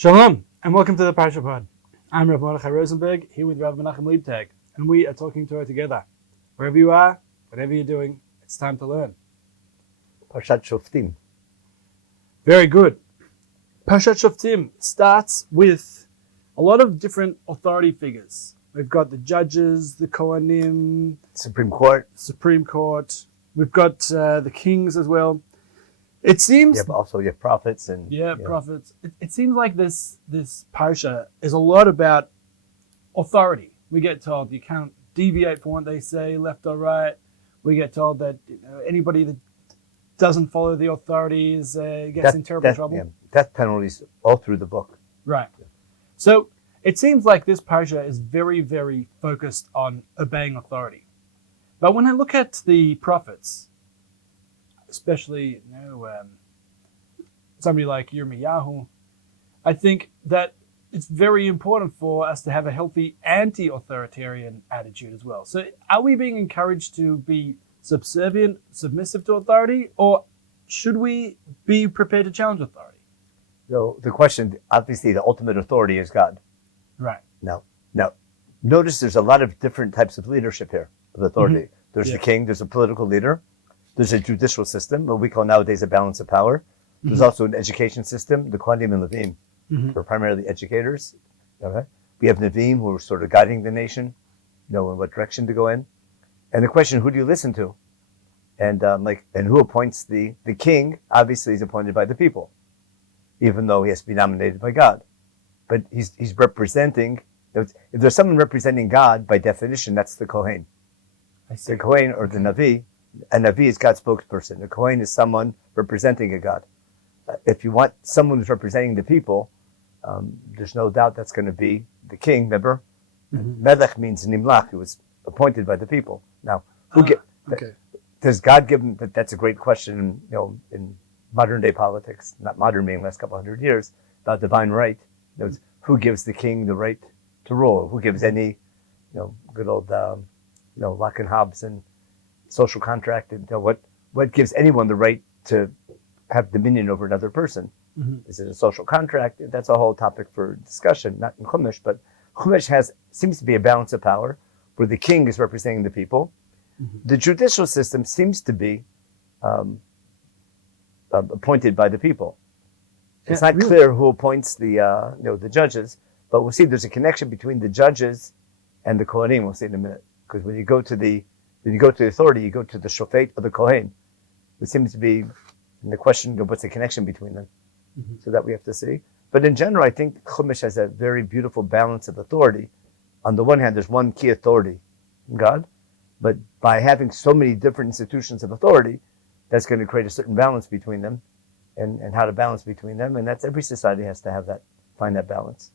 Shalom, and welcome to the Parasha Pod. I'm Rav Mordechai Rosenberg, here with Rav Menachem Leibtag, and we are talking Torah together. Wherever you are, whatever you're doing, it's time to learn. Parashat Shoftim. Very good. Parashat Shoftim starts with a lot of different authority figures. We've got the judges, the Kohanim, Supreme Court. We've got the kings as well. It seems... You have prophets and... prophets. It seems like this Parasha is a lot about authority. We get told you can't deviate from what they say, left or right. We get told that anybody that doesn't follow the authorities gets in terrible trouble. Yeah, death penalties all through the book. Right. So it seems like this Parasha is very, very focused on obeying authority. But when I look at the prophets, especially somebody like Yirmiyahu, I think that it's very important for us to have a healthy anti-authoritarian attitude as well. So are we being encouraged to be subservient, submissive to authority, or should we be prepared to challenge authority? So the question, obviously the ultimate authority is God. Right. Now, notice there's a lot of different types of leadership here, of authority. Mm-hmm. There's the king, there's a political leader, there's a judicial system, what we call nowadays a balance of power. There's also an education system, the Kohanim and Levim, who are primarily educators. Okay? We have Nevi'im, who are sort of guiding the nation, in what direction to go in. And the question, who do you listen to? And who appoints the king? Obviously, he's appointed by the people, even though he has to be nominated by God. But he's representing. If there's someone representing God, by definition, that's the Kohen. The Kohen or the Navi. A Navi is God's spokesperson. The Kohen is someone representing a God. If you want someone who's representing the people, there's no doubt that's going to be the king. Remember, Melech means Nimlach. He was appointed by the people. Now, does God give him? That's a great question. In modern day politics, not modern meaning last couple hundred years, about divine right. Who gives the king the right to rule? Who gives any, good old, Locke and Hobbes and social contract? And what gives anyone the right to have dominion over another person? Is it a social contract? That's a whole topic for discussion, not in Chumash, but Chumash seems to be a balance of power where the king is representing the people. The judicial system seems to be appointed by the people. It's not clear who appoints the judges, but we'll see there's a connection between the judges and the Kohanim. We'll see in a minute, because when you go to the authority, you go to the Shofet or the Kohen. It seems to be in the question of what's the connection between them. So that we have to see. But in general, I think Chumash has a very beautiful balance of authority. On the one hand, there's one key authority, God, but by having so many different institutions of authority, that's going to create a certain balance between them, and how to balance between them. And that's every society has to find that balance.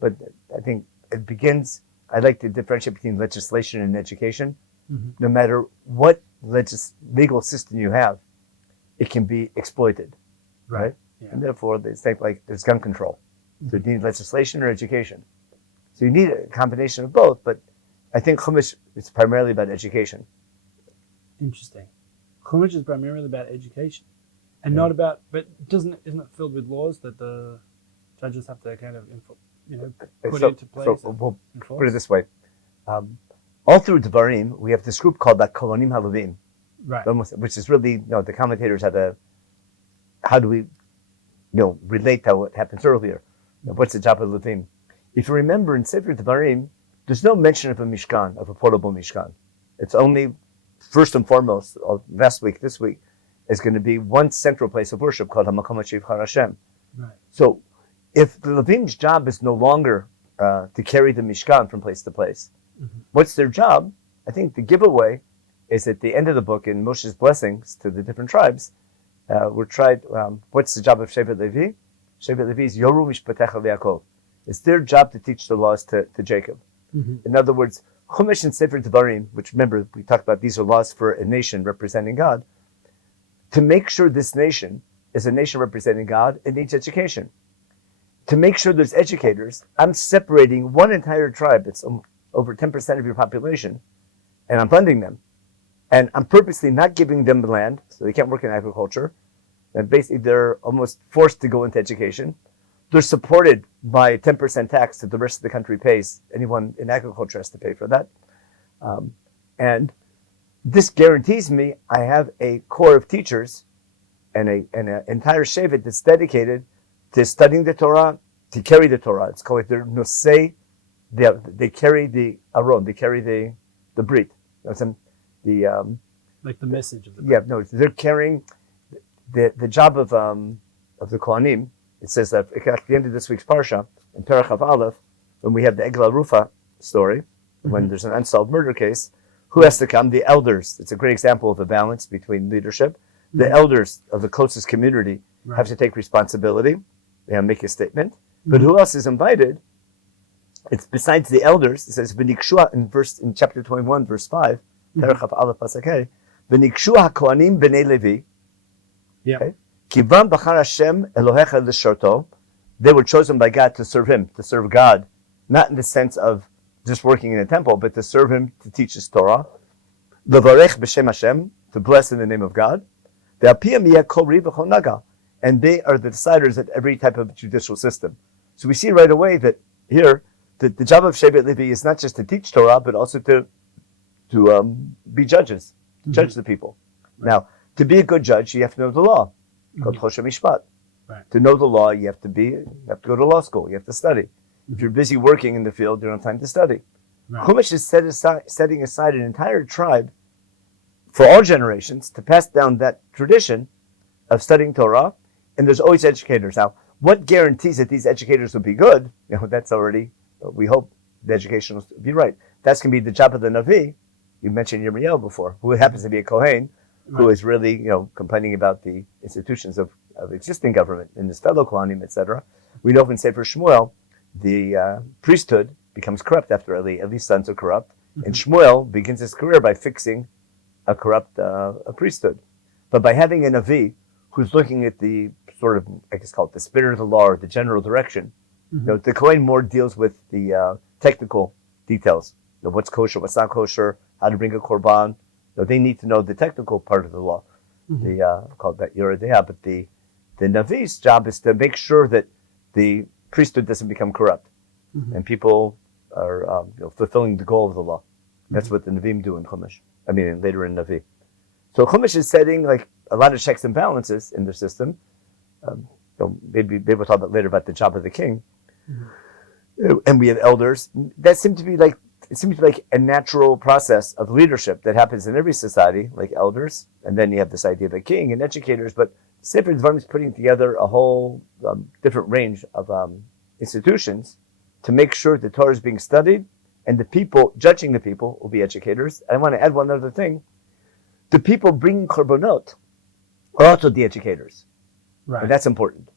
But I think it begins. I like to differentiate between legislation and education. No matter what legal system you have, it can be exploited, right? Yeah. And therefore, it's like there's gun control. So you need legislation or education. So you need a combination of both. But I think Chumash is primarily about education. Interesting. Chumash is primarily about education, and not about. But isn't it filled with laws that the judges have to kind of put into place? So we'll put it this way. All through Devarim, we have this group called the Kohanim Halavim, right? Which is really, the commentators had how do we, relate to what happens earlier? What's the job of Levim? If you remember in Sefer Devarim, there's no mention of a Mishkan, of a portable Mishkan. It's only, first and foremost, this week, is going to be one central place of worship called HaMakom HaShivchar Hashem. Right. So, if the Levim's job is no longer to carry the Mishkan from place to place, what's their job? I think the giveaway is at the end of the book in Moshe's blessings to the different tribes. What's the job of Shevet Levi? Shevet Levi is Yoru Mishpatecha Le'Yakov. It's their job to teach the laws to Jacob. In other words, Chumash and Sefer Devarim, which remember we talked about, these are laws for a nation representing God. To make sure this nation is a nation representing God, it needs education. To make sure there's educators, I'm separating one entire tribe that's over 10% of your population, and I'm funding them. And I'm purposely not giving them the land, so they can't work in agriculture. And basically, they're almost forced to go into education. they're supported by 10% tax that the rest of the country pays. Anyone in agriculture has to pay for that. And this guarantees me I have a core of teachers and an entire shevet that's dedicated to studying the Torah, to carry the Torah. It's called the nusei. They carry the aron, they carry the brit. Like the message of the yeah, no, they're carrying the job of the Kohanim. It says that at the end of this week's Parasha, in Parasha Aleph, when we have the Egla Rufa story, when there's an unsolved murder case, who has to come? The elders. It's a great example of a balance between leadership. The elders of the closest community have to take responsibility. They have to make a statement. But who else is invited? It's besides the elders. It says v'nikshua in chapter 21, verse 5, Parasha Aleph pasuk Hey, v'nikshua hakohanim b'nei Levi. Yeah. Okay? Kivam b'char Hashem Elohecha l'sharto. They were chosen by God to serve Him, to serve God, not in the sense of just working in a temple, but to serve Him, to teach His Torah. Levarech b'shem Hashem, to bless in the name of God. Ve'apiyam yeh kol ri v'chol naga. And they are the deciders of every type of judicial system. So we see right away that here, the job of Shevet Levi is not just to teach Torah, but also to be judges, to judge the people. Now, to be a good judge, you have to know the law, called Choshen Mishpat. Right. To know the law, you have to go to law school, you have to study. If you're busy working in the field, you don't have time to study. Right. Chumash is setting aside an entire tribe for all generations to pass down that tradition of studying Torah, and there's always educators. Now, what guarantees that these educators will be good? That's already, we hope the education will be right. That's going to be the job of the Navi. You mentioned Yirmiyahu before, who happens to be a Kohen, who is really, complaining about the institutions of existing government in his fellow Kohanim, etc. We know from Sefer Shmuel, the priesthood becomes corrupt after Eli's sons are corrupt, and Shmuel begins his career by fixing a corrupt a priesthood. But by having a Navi who's looking at the sort of, I guess call it the spirit of the law or the general direction, the Kohen more deals with the technical details. What's kosher, what's not kosher, how to bring a korban. They need to know the technical part of the law. Called that Yoredeah, but the Navi's job is to make sure that the priesthood doesn't become corrupt, and people are fulfilling the goal of the law. That's what the Navim do in Chumash. Later in Navi. So Chumash is setting like a lot of checks and balances in the system. Maybe we'll talk about later about the job of the king. And we have elders. That seems to be like a natural process of leadership that happens in every society, like elders. And then you have this idea of a king and educators. But Sefer Dvarim is putting together a whole different range of institutions to make sure the Torah is being studied, and the people judging the people will be educators. I want to add one other thing: the people bringing korbanot are also the educators, right? And that's important.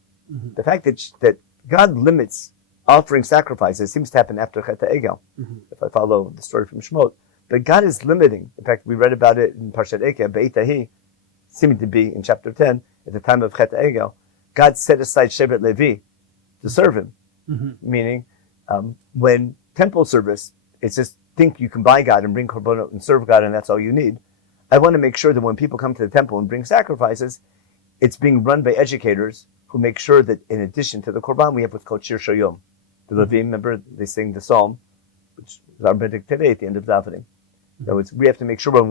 The fact that God limits offering sacrifices seems to happen after Chet HaEgel, if I follow the story from Shemot. But God is limiting. In fact, we read about it in Parshat Ekev, Be'itahi, seeming to be in chapter 10, at the time of Chet HaEgel. God set aside Shevet Levi to serve Him, meaning when temple service, it's just think you can buy God and bring korbanot and serve God, and that's all you need. I want to make sure that when people come to the temple and bring sacrifices, it's being run by educators who make sure that in addition to the korban, we have what's called Shir Shayom. The Levim, remember, they sing the psalm, which is our benedict today at the end of davening. So we have to make sure when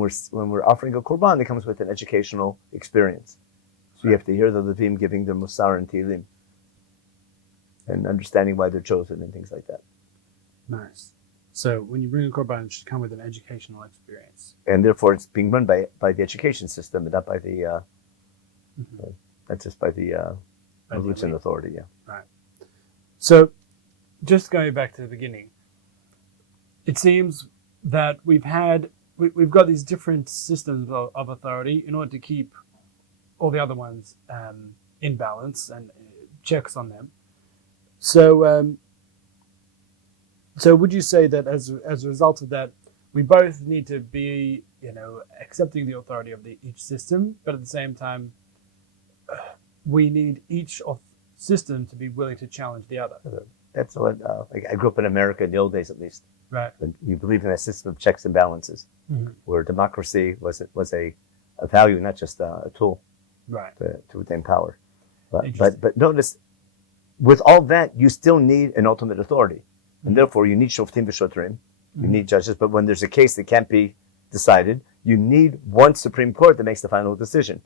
we're offering a korban, it comes with an educational experience. So you have to hear the Levim giving their musar and tilim, and understanding why they're chosen and things like that. Nice. So when you bring a korban, it should come with an educational experience. And therefore, it's being run by the education system, and not by the not just by the roots and authority. Yeah. Right. So, just going back to the beginning, it seems that we've got these different systems of authority in order to keep all the other ones in balance and checks on them. So, so would you say that as a result of that, we both need to be, accepting the authority of each system, but at the same time, we need each system to be willing to challenge the other. That's what I grew up in America in the old days, at least. Right. And you believe in a system of checks and balances, where democracy was a value, not just a tool, right, to attain power. But notice with all that, you still need an ultimate authority. And therefore, you need Shoftim v'Shotrim. You need judges. But when there's a case that can't be decided, you need one Supreme Court that makes the final decision.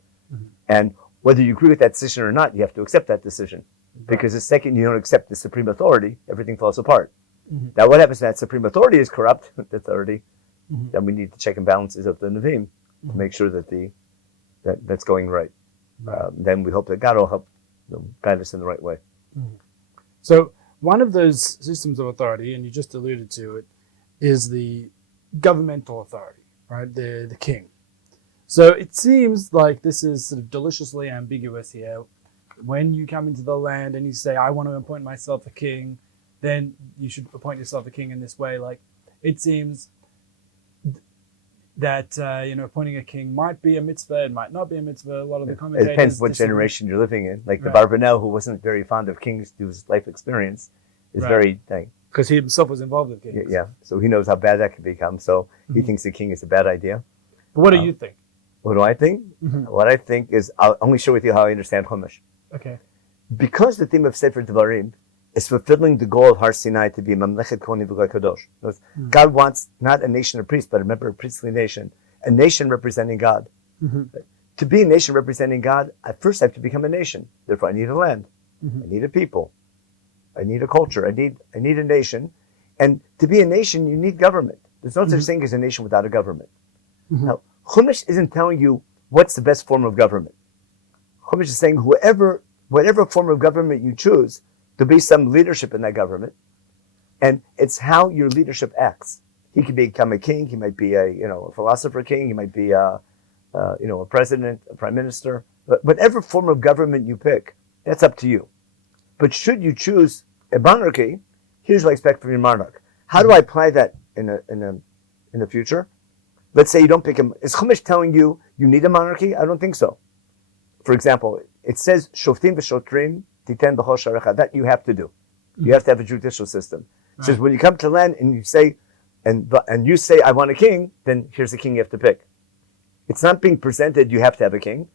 And whether you agree with that decision or not, you have to accept that decision. Because the second you don't accept the supreme authority, everything falls apart. Now, what happens when that supreme authority is corrupt, the authority, then we need the check and balances of the Nevi'im to make sure that that's going right. Then we hope that God will help guide us in the right way. So one of those systems of authority, and you just alluded to it, is the governmental authority, right? The king. So it seems like this is sort of deliciously ambiguous here. When you come into the land and you say, I want to appoint myself a king, then you should appoint yourself a king in this way. Like, it seems that, appointing a king might be a mitzvah, it might not be a mitzvah. A lot of the commentators... It depends what generation you're living in. Like the Barbanel, who wasn't very fond of kings due to his life experience, is very... Because he himself was involved with kings. Yeah, so he knows how bad that can become. So he thinks the king is a bad idea. But what do you think? What do I think? What I think is, I'll only share with you how I understand Chumash. Okay. Because the theme of Sefer Devarim is fulfilling the goal of Har Sinai to be Mamlechet Kohanim V'Goy Kadosh. God wants not a nation of priests, but remember, a priestly nation, a nation representing God. To be a nation representing God, at first I have to become a nation. Therefore, I need a land. I need a people. I need a culture. I need a nation. And to be a nation, you need government. There's no such thing as a nation without a government. Now, Chumash isn't telling you what's the best form of government. Chumash is saying whatever form of government you choose, there'll be some leadership in that government, and it's how your leadership acts. He could become a king. He might be a philosopher king. He might be a president, a prime minister. But whatever form of government you pick, that's up to you. But should you choose a monarchy, here's what I expect from your monarch. How do I apply that in the future? Let's say you don't pick him. Is Chumash telling you need a monarchy? I don't think so. For example, it says Shoftim v'Shotrim titen b'chol sharecha. That you have to do. You have to have a judicial system. It says when you come to land and you say, and you say I want a king, then here's the king you have to pick. It's not being presented you have to have a king.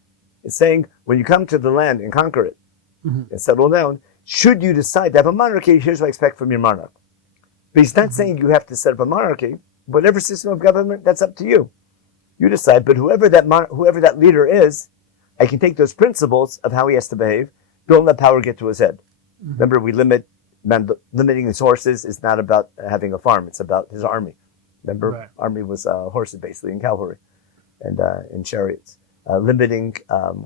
It's saying when you come to the land and conquer it and settle down, should you decide to have a monarchy, here's what I expect from your monarch. But he's not saying you have to set up a monarchy. Whatever system of government, that's up to you. You decide. But whoever that leader is, I can take those principles of how he has to behave. Don't let power get to his head. Remember, limiting his horses is not about having a farm. It's about his army. Remember, army was horses basically and cavalry and in chariots. Limiting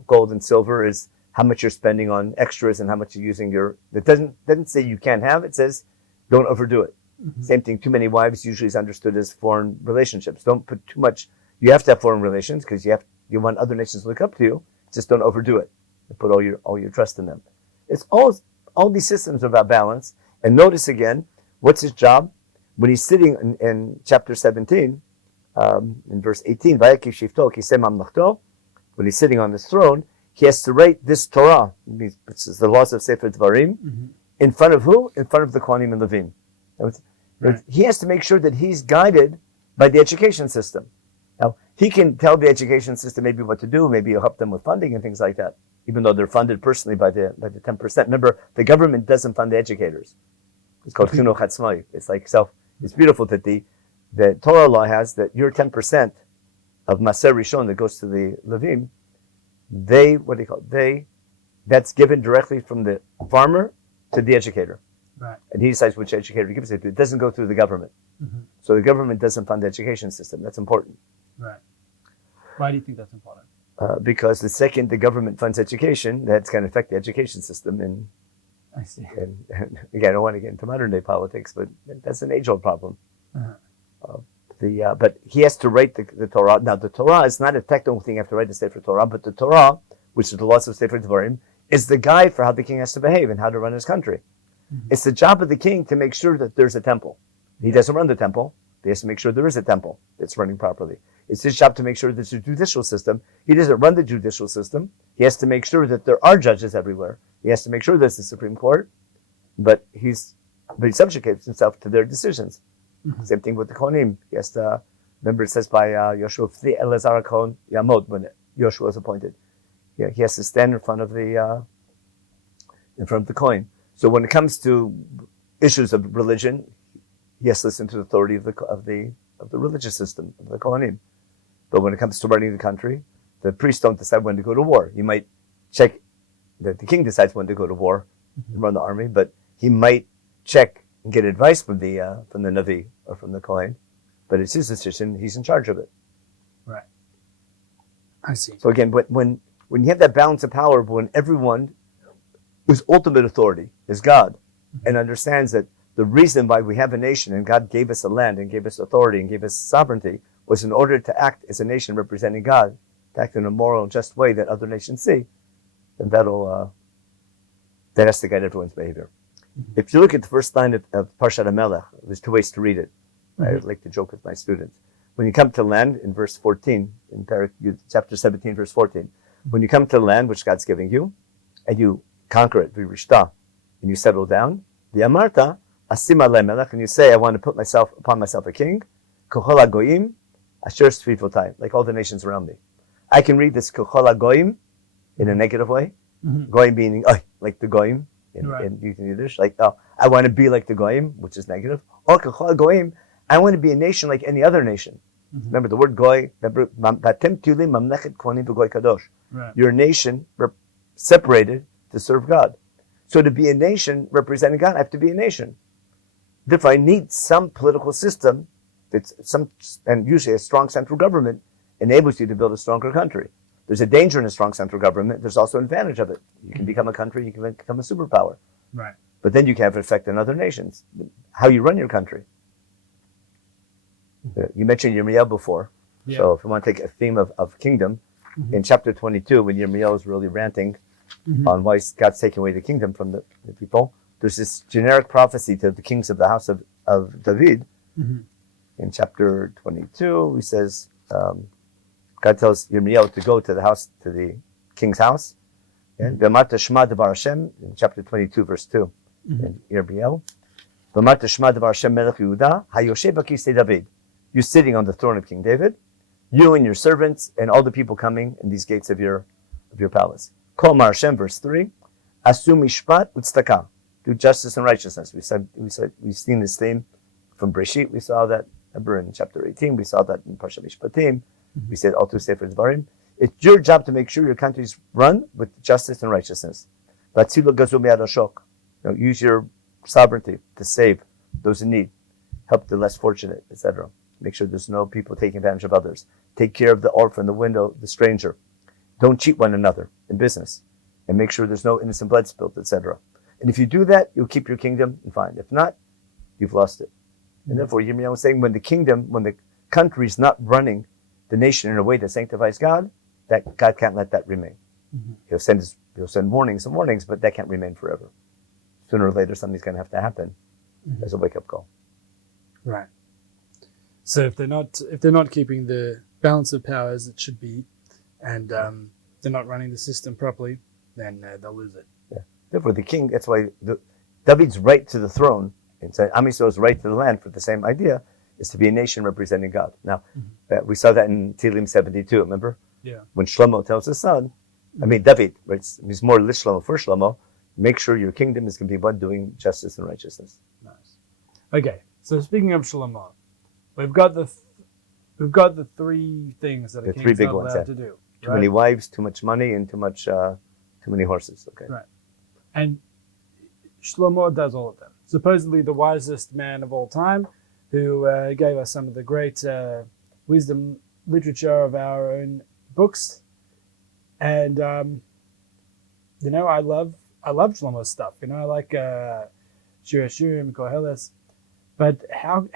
gold and silver is how much you're spending on extras and how much you're using it doesn't say you can't have. It says don't overdo it. Same thing, too many wives usually is understood as foreign relationships. Don't put too much. You have to have foreign relations because you want other nations to look up to you. Just don't overdo it. And put all your trust in them. It's all these systems are about balance. And notice again, what's his job? When he's sitting in chapter 17, in verse 18, when he's sitting on this throne, he has to write this Torah, which is the laws of Sefer Devarim, in front of who? In front of the Kohanim and Levim. He has to make sure that he's guided by the education system. Now, he can tell the education system maybe what to do, maybe he'll help them with funding and things like that, even though they're funded personally by the 10%. Remember, the government doesn't fund the educators. It's called chinuch hatzmai. It's like it's beautiful that the Torah law has that your 10% of Maser Rishon that goes to the Levim, that's given directly from the farmer to the educator. Right. And he decides which educator he gives it to. It doesn't go through the government. So the government doesn't fund the education system. That's important. Right. Why do you think that's important? Because the second the government funds education, that's going to affect the education system. And I see. And again, I don't want to get into modern day politics, but that's an age-old problem. But he has to write the Torah. Now, the Torah is not a technical thing you have to write the Sefer Torah, but the Torah, which is the laws of Sefer Devarim, is the guide for how the king has to behave and how to run his country. It's the job of the king to make sure that there's a temple. He doesn't run the temple. He has to make sure there is a temple that's running properly. It's his job to make sure there's a judicial system. He doesn't run the judicial system. He has to make sure that there are judges everywhere. He has to make sure there's the Supreme Court, but he subjugates himself to their decisions. Same thing with the Kohanim. He has to, remember it says by Yoshua, Elazar Kohen Yamod, when Yoshua was appointed. He has to stand in front of the Kohen. So when it comes to issues of religion, he has to listen to the authority of the religious system, of the Kohanim. But when it comes to running the country, the priests don't decide when to go to war. You might check that the king decides when to go to war and run the army, but he might check and get advice from the Navi or from the Kohen. But it's his decision. He's in charge of it. Right. I see. So again, when you have that balance of power, when everyone whose ultimate authority is God, and understands that the reason why we have a nation and God gave us a land and gave us authority and gave us sovereignty was in order to act as a nation representing God, to act in a moral and just way that other nations see, then that has to guide everyone's behavior. If you look at the first line of Parasha Hamelekh, there's two ways to read it. I like to joke with my students. When you come to land, in verse 14, in chapter 17, verse 14, when you come to the land which God's giving you, and you conquer it, v'rishta, and you settle down, v'amarta, asim alei melech, and you say, I want to put upon myself a king, kochol hagoyim, asher tzvivotay, like all the nations around me. I can read this kochol hagoyim in a negative way, goyim meaning, like the goyim, in Yiddish, like, I want to be like the goyim, which is negative, or kochol hagoyim, I want to be a nation like any other nation. Remember the word goy, you're a nation separated to serve God. So to be a nation representing God, I have to be a nation. Therefore, I need some political system and usually a strong central government enables you to build a stronger country. There's a danger in a strong central government. There's also an advantage of it. You can become a country, you can become a superpower. Right. But then you can have an effect on other nations. How you run your country. You mentioned Yirmiyahu before. Yeah. So if you want to take a theme of kingdom, in chapter 22, when Yirmiyahu is really ranting on why God's taking away the kingdom from the people, there's this generic prophecy to the kings of the house of David. In chapter 22, he says, God tells Yirmiyahu to go to the king's house. And V'amarta Shema Devar Hashem, in chapter 22, verse 2, in Yirmiyahu. V'amarta Shema Devar Hashem Melech Yehuda, Hayoshev B'kisei David. You're sitting on the throne of King David, you and your servants and all the people coming in these gates of your palace. Kol Mar Hashem, verse 3, Asu Mishpat Utztaka. Do justice and righteousness. We've seen this theme from Breshit. We saw that in chapter 18. We saw that in Parasha Mishpatim. We said all through Sefer Dvarim. It's your job to make sure your country's run with justice and righteousness. Use your sovereignty to save those in need, help the less fortunate, etc. Make sure there's no people taking advantage of others. Take care of the orphan, the widow, the stranger. Don't cheat one another in business. And make sure there's no innocent blood spilled, etc. And if you do that, you'll keep your kingdom and fine. If not, you've lost it. And therefore, Yirmiyahu was saying when the country's not running the nation in a way that sanctifies God, that God can't let that remain. He'll send warnings and warnings, but that can't remain forever. Sooner or later, something's going to have to happen as a wake-up call. Right. So if they're not keeping the balance of power as it should be, and they're not running the system properly, then they'll lose it. Yeah. Therefore, the king. That's why David's right to the throne, and Am Yisrael's right to the land for the same idea is to be a nation representing God. Now, we saw that in Tehillim 72. Remember? Yeah. When Shlomo tells his son, David, right? He's more lit Shlomo for Shlomo. Make sure your kingdom is going to be one doing justice and righteousness. Nice. Okay. So speaking of Shlomo, we've got the three things that a king is not allowed to do. Too many wives, too much money, and too many horses. Okay. Right. And Shlomo does all of them. Supposedly the wisest man of all time, who gave us some of the great wisdom literature of our own books. And I love Shlomo's stuff. I like Shir Hashirim, Koheles. But how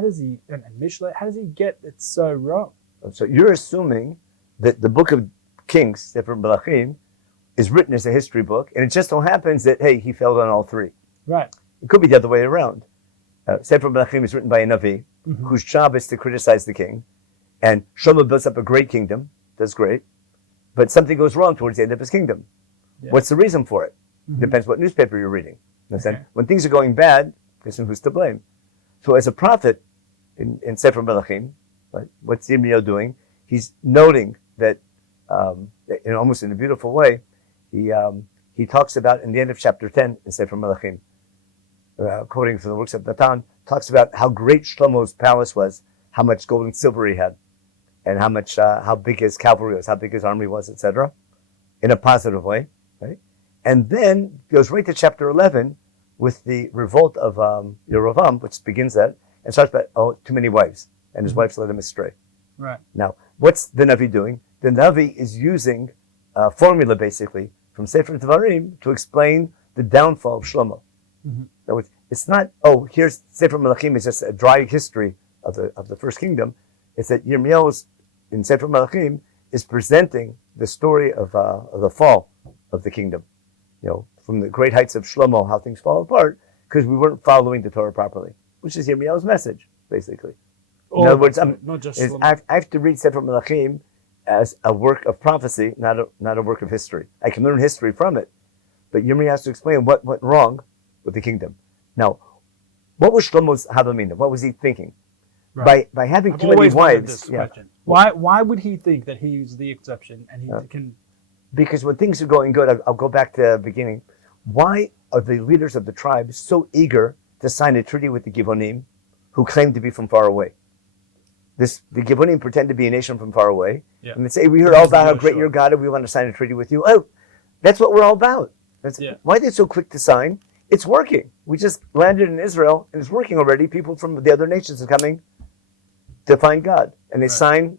does he, and Mishle, how does he get it so wrong? So you're assuming that the book of Kings, Sefer Melachim, is written as a history book, and it just so happens that, hey, he failed on all three. Right. It could be the other way around. Sefer Menachem is written by a Navi, whose job is to criticize the king, and Shlomo builds up a great kingdom, does great, but something goes wrong towards the end of his kingdom. Yeah. What's the reason for it? Depends what newspaper you're reading. Okay. When things are going bad, guess who's to blame? So as a prophet in Sefer Melachim, right, what's Yirmiyahu doing? He's noting that, almost in a beautiful way, he he talks about in the end of chapter 10 in Sefer Melachim, quoting from the works of Natan, talks about how great Shlomo's palace was, how much gold and silver he had, and how big his cavalry was, how big his army was, etc., in a positive way, right? And then goes right to chapter 11 with the revolt of Yerovam, which begins that, and starts about, too many wives, and his wives led him astray. Right. Now, what's the Navi doing? The Navi is using a formula, basically, from Sefer Devarim to explain the downfall of Shlomo. Mm-hmm. It's not, here's Sefer Melachim is just a dry history of the first kingdom. It's that Yirmiyahu in Sefer Melachim is presenting the story of the fall of the kingdom. From the great heights of Shlomo, how things fall apart because we weren't following the Torah properly, which is Yirmiyahu's message, basically. In other words, not just I have to read Sefer Melachim as a work of prophecy, not a work of history. I can learn history from it, but Yirmiyahu has to explain what went wrong with the kingdom. Now, what was Shlomo's Havamina? What was he thinking? Right. By having too many wives. Why would he think that he's the exception and he can? Because when things are going good, I'll go back to the beginning. Why are the leaders of the tribes so eager to sign a treaty with the Givonim, who claim to be from far away? The Givonim pretend to be a nation from far away, and they say, "We heard all about how great your God, and we want to sign a treaty with you." Oh, that's what we're all about. Why are they so quick to sign? It's working. We just landed in Israel, and it's working already. People from the other nations are coming to find God, and they sign.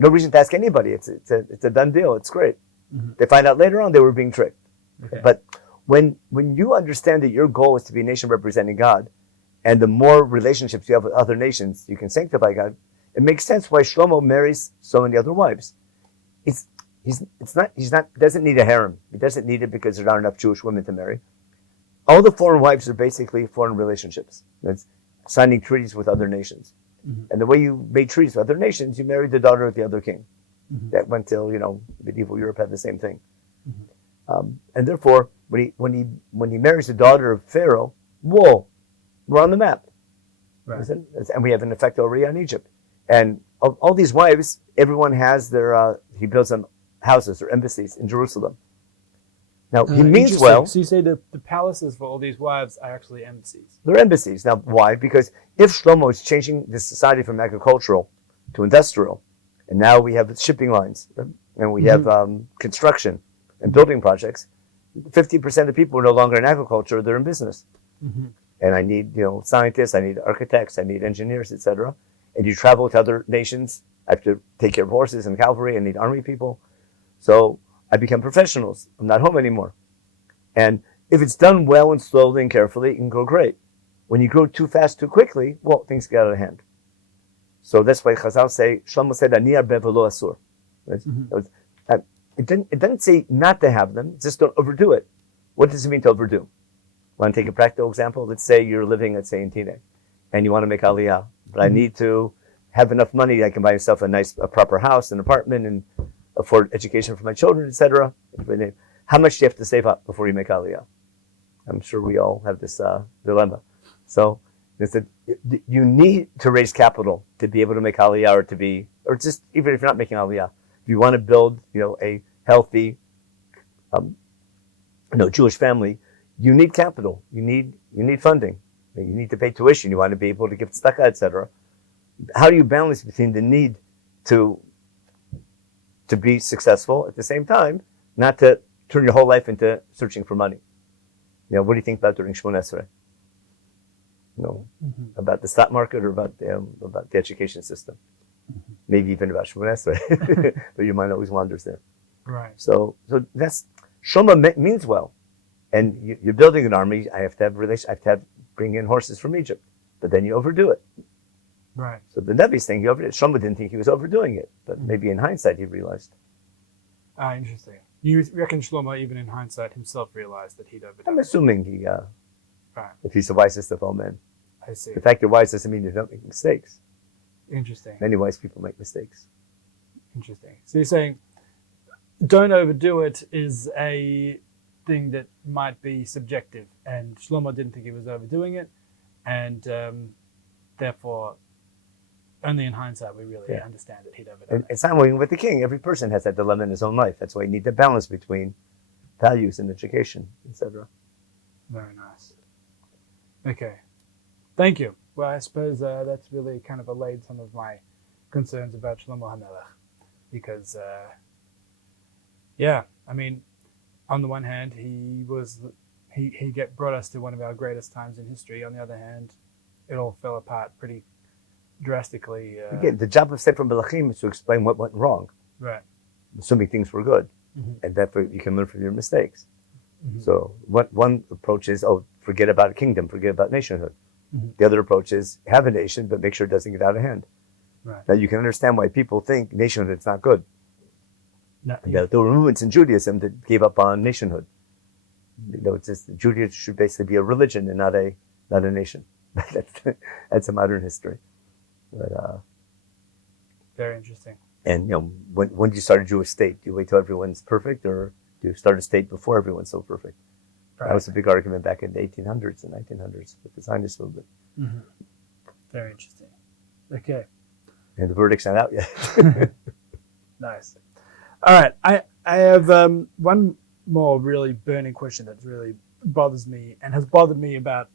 No reason to ask anybody. It's a done deal. It's great. Mm-hmm. They find out later on they were being tricked. Okay. But when you understand that your goal is to be a nation representing God, and the more relationships you have with other nations, you can sanctify God. It makes sense why Shlomo marries so many other wives. He doesn't need a harem. He doesn't need it because there aren't enough Jewish women to marry. All the foreign wives are basically foreign relationships. That's signing treaties with other nations. Mm-hmm. And the way you made treaties with other nations, you married the daughter of the other king. Mm-hmm. That went till medieval Europe had the same thing. Mm-hmm. And therefore, when he marries the daughter of Pharaoh, we're on the map. Right. And we have an effect already on Egypt. And all these wives, everyone has their. He builds them houses or embassies in Jerusalem. Now he means well. So you say the palaces for all these wives are actually embassies. They're embassies. Now why? Because if Shlomo is changing the society from agricultural to industrial, and now we have shipping lines, and we have construction and building projects, 50% of people are no longer in agriculture; they're in business. Mm-hmm. And I need scientists, I need architects, I need engineers, etc. And you travel to other nations. I have to take care of horses and cavalry. I need army people. So I become professionals. I'm not home anymore. And if it's done well and slowly and carefully, it can go great. When you grow too fast, too quickly, things get out of hand. So that's why Chazal say, Shlomo said, Ani arbe v'lo asur. It doesn't say not to have them, just don't overdo it. What does it mean to overdo? Want to take a practical example? Let's say you're living, in Tine, and you want to make aliyah, but I need to have enough money. I can buy myself a proper house, an apartment, and afford education for my children, etc. How much do you have to save up before you make aliyah? I'm sure we all have this dilemma. So you need to raise capital to be able to make aliyah, or just even if you're not making aliyah, if you want to build, a healthy, Jewish family, you need capital. You need funding. You need to pay tuition. You want to be able to give tzedakah, etc. How do you balance between the need to be successful at the same time, not to turn your whole life into searching for money? What do you think about during Shmona Esrei? About the stock market or about the education system? Mm-hmm. Maybe even about Shmona Esrei, but your mind always wanders there. Right. So that's Shlomo means well, and you're building an army. I have to bring in horses from Egypt, but then you overdo it. Right. So the Nevi's thing, Shlomo didn't think he was overdoing it, but maybe in hindsight he realized. Interesting. You reckon Shlomo, even in hindsight, himself realized that he'd overdone it? I'm assuming if he's the wisest of all men. I see. The fact you're wise doesn't mean you don't make mistakes. Interesting. Many wise people make mistakes. Interesting. So you're saying, don't overdo it is a thing that might be subjective, and Shlomo didn't think he was overdoing it, and therefore, only in hindsight we really understand that he'd overdone it. It's not only with the king. Every person has that dilemma in his own life. That's why you need the balance between values in education, etc. Very nice. Okay. Thank you. Well, I suppose that's really kind of allayed some of my concerns about Shlomo Hamelekh. Because, I mean, on the one hand, he brought us to one of our greatest times in history. On the other hand, it all fell apart pretty drastically. Again, the job of Sefer Melachim is to explain what went wrong, Right. assuming things were good, and that you can learn from your mistakes. So one approach is, forget about a kingdom, forget about nationhood. The other approach is, have a nation, but make sure it doesn't get out of hand. Right. Now you can understand why people think nationhood is not good. No, There were movements in Judaism that gave up on nationhood. It's just Judaism should basically be a religion and not a nation. That's a modern history. But, very interesting. and when do you start a Jewish state? Do you wait till everyone's perfect, or do you start a state before everyone's so perfect? Right. That was a big argument back in the 1800s and 1900s with the Zionist movement. Very interesting. Okay. And the verdict's not out yet. Nice. All right. I have one more really burning question that really bothers me and has bothered me about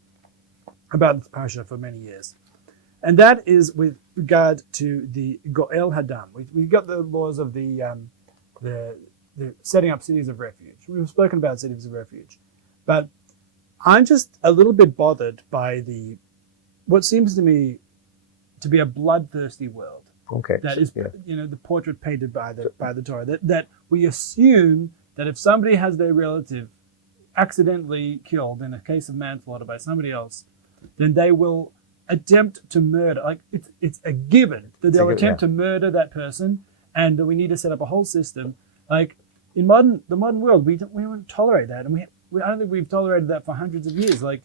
this Parasha for many years. And that is with regard to the Goel Hadam. We've got the laws of the setting up cities of refuge. We've spoken about cities of refuge. But I'm just a little bit bothered by what seems to me to be a bloodthirsty world. Okay. That is, the portrait painted by the Torah. That we assume that if somebody has their relative accidentally killed in a case of manslaughter by somebody else, then they will attempt to murder. Like it's a given that they'll attempt to murder that person, and that we need to set up a whole system. Like in the modern world, we don't tolerate that, and I don't think we've tolerated that for hundreds of years. Like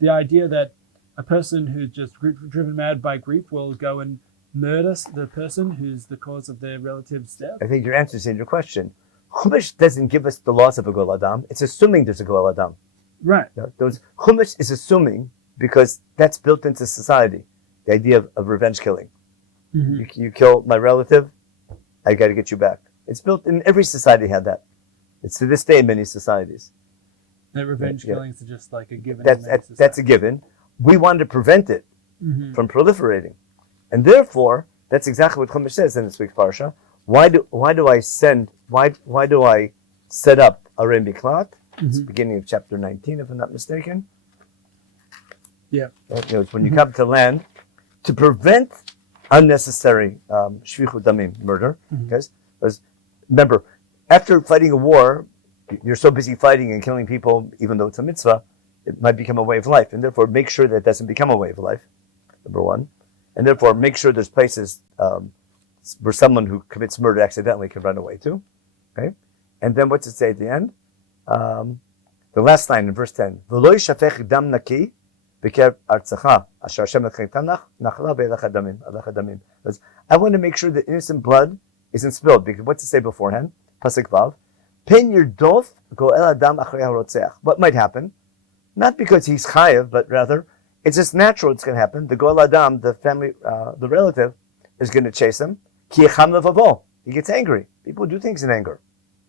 the idea that a person who's just driven mad by grief will go and murder the person who's the cause of their relative's death. I think your answer is in your question. Chumash doesn't give us the laws of a Goel Adam. It's assuming there's a Goel Adam. Right. Chumash is assuming, because that's built into society, the idea of revenge killing. You kill my relative, I got to get you back. It's built in every society had that. It's to this day in many societies. That revenge killings are just like a given. That's a given. We want to prevent it from proliferating. And therefore, that's exactly what Chumash says in this week's Parasha. Why do I set up a Miklat? It's the beginning of chapter 19, if I'm not mistaken. Yeah. It's when you come to land to prevent unnecessary shvichut damim, murder. Because remember, after fighting a war, you're so busy fighting and killing people, even though it's a mitzvah, it might become a way of life. And therefore, make sure that it doesn't become a way of life, number one. And therefore, make sure there's places where someone who commits murder accidentally can run away to. Okay? And then what's it say at the end? The last line in verse 10. V'lo yishafech dam naki b'ker artzacha asher Hashem etchanech nachla ve'elach hadamim. I want to make sure that innocent blood isn't spilled. Because what's it say beforehand? Pasuk Vav. Pen yirdof goel adam achrei harotzeach. What might happen? Not because he's chayav, but rather it's just natural. It's going to happen. The goel adam, the family, the relative, is going to chase him. Ki yecham levavo. He gets angry. People do things in anger.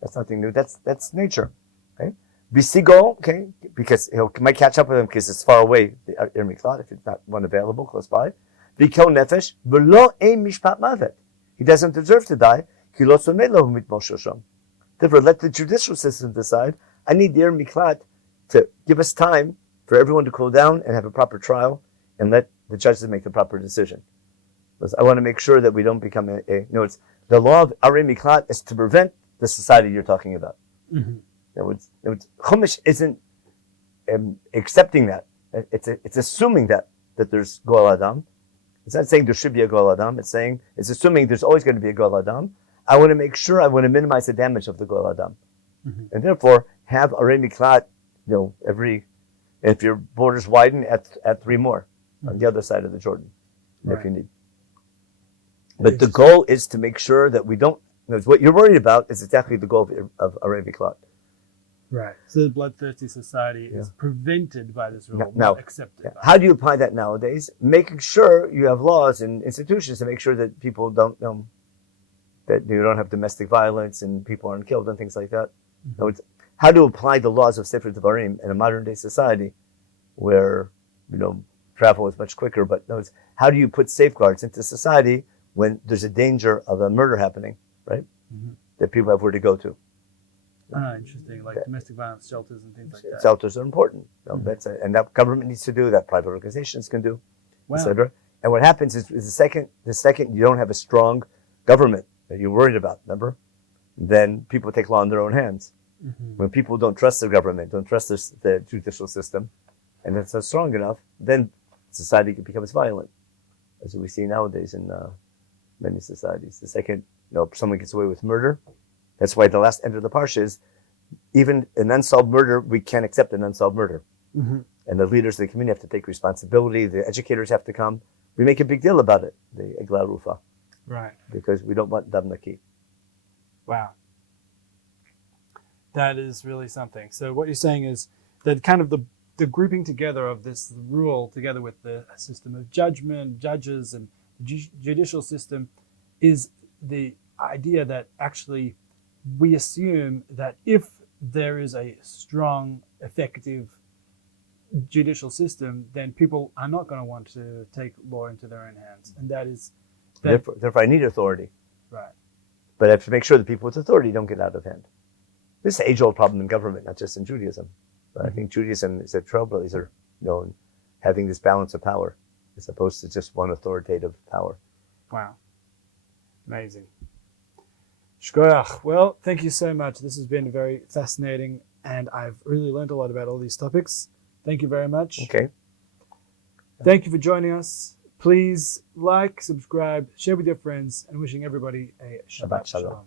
That's nothing new. That's nature. Okay. Bisigo, okay, because he might catch up with him because it's far away, the Yirmiyahu, if it's not one available close by. Biko nefesh, v'lo ein mishpat mavet. He doesn't deserve to die. Ki lo sonei lo mitmol shosham. Therefore, let the judicial system decide. I need the Yirmiyahu to give us time for everyone to cool down and have a proper trial, and let the judges make the proper decision. Because I want to make sure that we don't become it's the law of Yirmiyahu is to prevent the society you're talking about. Chumash isn't accepting that. It's assuming that there's Goel Adam. It's not saying there should be a Goel Adam. It's assuming there's always going to be a Goel Adam. I want to minimize the damage of the Goel Adam. And therefore, have a Miklat, if your borders widen, at 3 more on the other side of the Jordan, if you need. But the goal is to make sure that we don't, what you're worried about is exactly the goal of a Miklat. Right. So the bloodthirsty society is prevented by this rule, now, not accepted. How do you apply that nowadays? Making sure you have laws and institutions to make sure that people don't, that you don't have domestic violence and people aren't killed and things like that. how to apply the laws of Sefer Devarim in a modern day society where, travel is much quicker, but how do you put safeguards into society when there's a danger of a murder happening, right? That people have where to go to. Interesting, like domestic violence shelters and things like that. Shelters are important. And that government needs to do, that private organizations can do, etc. And what happens is the second you don't have a strong government that you're worried about, remember? Then people take law in their own hands. When people don't trust the government, don't trust the judicial system, and it's not strong enough, then society becomes violent, as we see nowadays in many societies. The second someone gets away with murder, that's why the last end of the Parsha is, even an unsolved murder, we can't accept an unsolved murder. And the leaders of the community have to take responsibility, the educators have to come. We make a big deal about it, the Eglah Rufa. Right. Because we don't want Dam Naki. Wow. That is really something. So what you're saying is that kind of the grouping together of this rule together with the system of judgment, judges, and the judicial system is the idea that actually we assume that if there is a strong, effective judicial system, then people are not going to want to take law into their own hands. And that is... Therefore, I need authority. Right. But I have to make sure that people with authority don't get out of hand. This is an age-old problem in government, not just in Judaism. But I think Judaism is a trailblazer, in having this balance of power, as opposed to just one authoritative power. Wow. Amazing. Shkoyach. Well, thank you so much. This has been very fascinating, and I've really learned a lot about all these topics. Thank you very much. Okay. Thank you for joining us. Please like, subscribe, share with your friends, and wishing everybody a Shabbat Shalom.